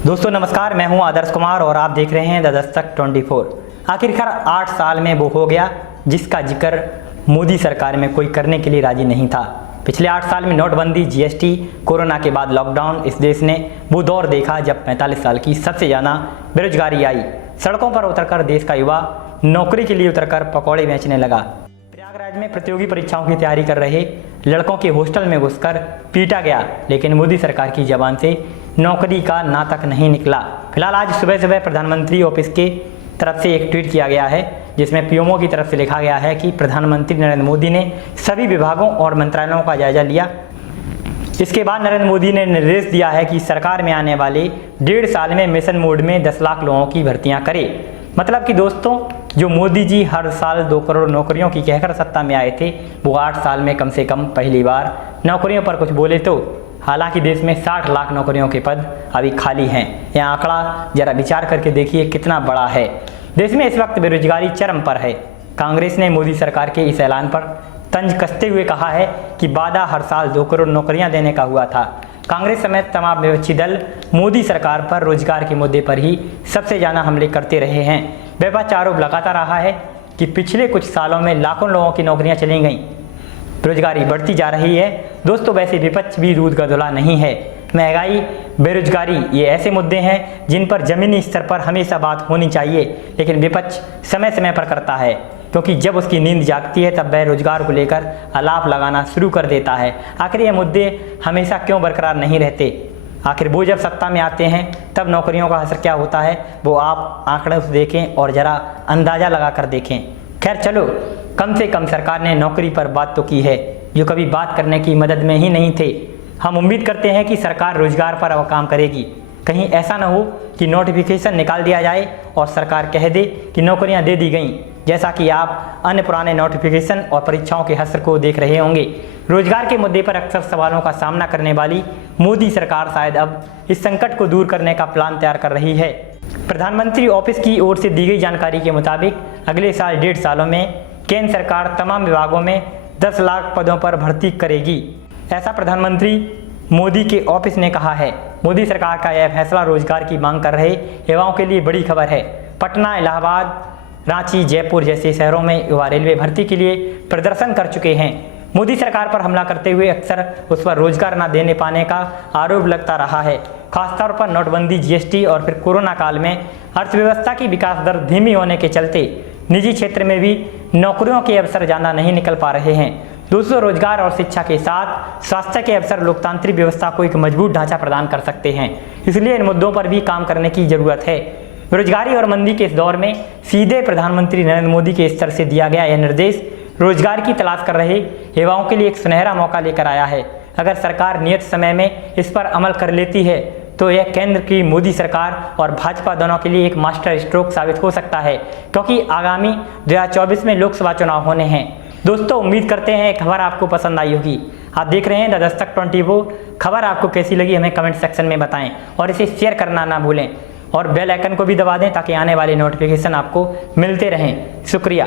दोस्तों नमस्कार, मैं हूं आदर्श कुमार और आप देख रहे हैं द दस्तक 24। आखिरकार 8 साल में वो हो गया जिसका जिक्र मोदी सरकार में कोई करने के लिए राजी नहीं था। पिछले 8 साल में नोटबंदी, जीएसटी, कोरोना के बाद लॉकडाउन, इस देश ने वो दौर देखा जब 45 साल की सबसे ज़्यादा बेरोजगारी आई। सड़कों पर उतरकर देश का युवा नौकरी के लिए उतरकर पकौड़े बेचने लगा। प्रयागराज में प्रतियोगी परीक्षाओं की तैयारी कर रहे लड़कों के हॉस्टल में घुसकर पीटा गया, लेकिन मोदी सरकार की जबान से नौकरी का ना तक नहीं निकला। फिलहाल आज सुबह सुबह प्रधानमंत्री ऑफिस के तरफ से एक ट्वीट किया गया है जिसमें पीएमओ की तरफ से लिखा गया है कि प्रधानमंत्री नरेंद्र मोदी ने सभी विभागों और मंत्रालयों का जायजा लिया। इसके बाद नरेंद्र मोदी ने निर्देश दिया है कि सरकार में आने वाले 1.5 साल में मिशन मोड में 10 लाख लोगों की भर्तियां करे। मतलब कि दोस्तों, जो मोदी जी हर साल 2 करोड़ नौकरियों की कहकर सत्ता में आए थे, वो 8 साल में कम से कम पहली बार नौकरियों पर कुछ बोले तो। हालांकि देश में 60 लाख नौकरियों के पद अभी खाली हैं। यह आंकड़ा जरा विचार करके देखिए कितना बड़ा है। देश में इस वक्त बेरोजगारी चरम पर है। कांग्रेस ने मोदी सरकार के इस ऐलान पर तंज कसते हुए कहा है कि वादा हर साल 2 करोड़ नौकरियां देने का हुआ था। कांग्रेस समेत तमाम विपक्षी दल मोदी सरकार पर रोजगार के मुद्दे पर ही सबसे ज़्यादा हमले करते रहे हैं। विपक्ष आरोप लगाता रहा है कि पिछले कुछ सालों में लाखों लोगों की नौकरियां चली गईं, बेरोजगारी बढ़ती जा रही है। दोस्तों, वैसे विपक्ष भी दूध का धुला नहीं है। महंगाई, बेरोजगारी ये ऐसे मुद्दे हैं जिन पर जमीनी स्तर पर हमेशा बात होनी चाहिए, लेकिन विपक्ष समय समय पर करता है, क्योंकि जब उसकी नींद जागती है तब वह रोजगार को लेकर आलाप लगाना शुरू कर देता है। आखिर ये मुद्दे हमेशा क्यों बरकरार नहीं रहते? आखिर वो जब सत्ता में आते हैं तब नौकरियों का असर क्या होता है, वो आप आंकड़े से देखें और ज़रा अंदाज़ा लगा कर देखें। खैर चलो, कम से कम सरकार ने नौकरी पर बात तो की है, जो कभी बात करने की मदद में ही नहीं थे। हम उम्मीद करते हैं कि सरकार रोजगार पर अब काम करेगी। कहीं ऐसा न हो कि नोटिफिकेशन निकाल दिया जाए और सरकार कह दे कि नौकरियां दे दी गईं, जैसा कि आप अन्य पुराने नोटिफिकेशन और परीक्षाओं के हश्र को देख रहे होंगे। रोजगार के मुद्दे पर अक्सर सवालों का सामना करने वाली मोदी सरकार शायद अब इस संकट को दूर करने का प्लान तैयार कर रही है। प्रधानमंत्री ऑफिस की ओर से दी गई जानकारी के मुताबिक अगले साल 1.5 सालों में केंद्र सरकार तमाम विभागों में 10 लाख पदों पर भर्ती करेगी, ऐसा प्रधानमंत्री मोदी के ऑफिस ने कहा है। मोदी सरकार का यह फैसला रोजगार की मांग कर रहे युवाओं के लिए बड़ी खबर है। पटना, इलाहाबाद, रांची, जयपुर जैसे शहरों में युवा रेलवे भर्ती के लिए प्रदर्शन कर चुके हैं। मोदी सरकार पर हमला करते हुए अक्सर उस पर रोजगार न देने पाने का आरोप लगता रहा है। खासतौर पर नोटबंदी, जीएसटी और फिर कोरोना काल में अर्थव्यवस्था की विकास दर धीमी होने के चलते निजी क्षेत्र में भी नौकरियों के अवसर ज़्यादा नहीं निकल पा रहे हैं। दोस्तों, रोजगार और शिक्षा के साथ स्वास्थ्य के अवसर लोकतांत्रिक व्यवस्था को एक मजबूत ढांचा प्रदान कर सकते हैं। इसलिए इन मुद्दों पर भी काम करने की जरूरत है। बेरोजगारी और मंदी के इस दौर में सीधे प्रधानमंत्री नरेंद्र मोदी के स्तर से दिया गया यह निर्देश रोजगार की तलाश कर रहे युवाओं के लिए एक सुनहरा मौका लेकर आया है। अगर सरकार नियत समय में इस पर अमल कर लेती है तो यह केंद्र की मोदी सरकार और भाजपा दोनों के लिए एक मास्टर स्ट्रोक साबित हो सकता है, क्योंकि आगामी 2024 में लोकसभा चुनाव होने हैं। दोस्तों, उम्मीद करते हैं खबर आपको पसंद आई होगी। आप देख रहे हैं द दस्तक 24। खबर आपको कैसी लगी हमें कमेंट सेक्शन में बताएं और इसे शेयर करना ना भूलें और बेल आइकन को भी दबा दें ताकि आने वाले नोटिफिकेशन आपको मिलते रहें। शुक्रिया।